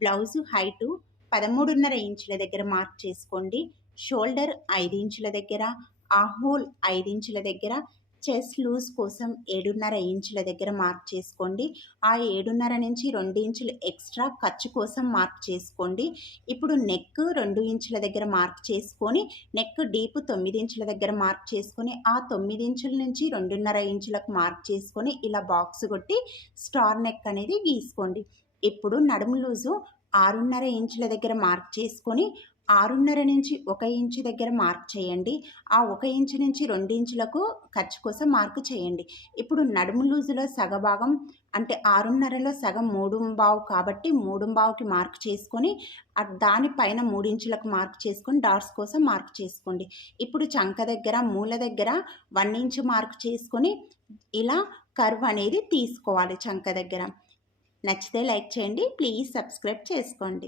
Blouse height పదమూడున్నర ఇంచుల దగ్గర mark చేసుకోండి. షోల్డర్ ఐదు ఇంచుల దగ్గర ఆ హోల్ ఐదు ఇంచుల దగ్గర చెస్ట్ లూజ్ కోసం ఏడున్నర ఇంచుల దగ్గర మార్క్ చేసుకోండి. ఆ ఏడున్నర నుంచి రెండు ఇంచులు ఎక్స్ట్రా ఖర్చు కోసం మార్క్ చేసుకోండి. ఇప్పుడు నెక్ రెండు ఇంచుల దగ్గర మార్క్ చేసుకొని నెక్ డీప్ తొమ్మిది ఇంచుల దగ్గర మార్క్ చేసుకొని ఆ తొమ్మిది ఇంచుల నుంచి రెండున్నర ఇంచులకు మార్క్ చేసుకొని ఇలా బాక్స్ కొట్టి స్టార్ నెక్ అనేది గీసుకోండి. ఇప్పుడు నడుము లూజు ఆరున్నర ఇంచుల దగ్గర మార్క్ చేసుకొని ఆరున్నర నుంచి ఒక ఇంచు దగ్గర మార్క్ చేయండి. ఆ ఒక ఇంచు నుంచి రెండు ఇంచులకు ఖర్చు కోసం మార్క్ చేయండి. ఇప్పుడు నడుము లూజులో సగభాగం అంటే ఆరున్నరలో సగం మూడు బావు కాబట్టి మూడు బావుకి మార్క్ చేసుకొని దానిపైన మూడించులకు మార్క్ చేసుకొని డాట్స్ కోసం మార్క్ చేసుకోండి. ఇప్పుడు చంక దగ్గర మూల దగ్గర వన్ ఇంచు మార్క్ చేసుకొని ఇలా కర్వ్ అనేది తీసుకోవాలి చంక దగ్గర. నచ్చితే లైక్ చేయండి ప్లీజ్ సబ్స్క్రైబ్ చేసుకోండి.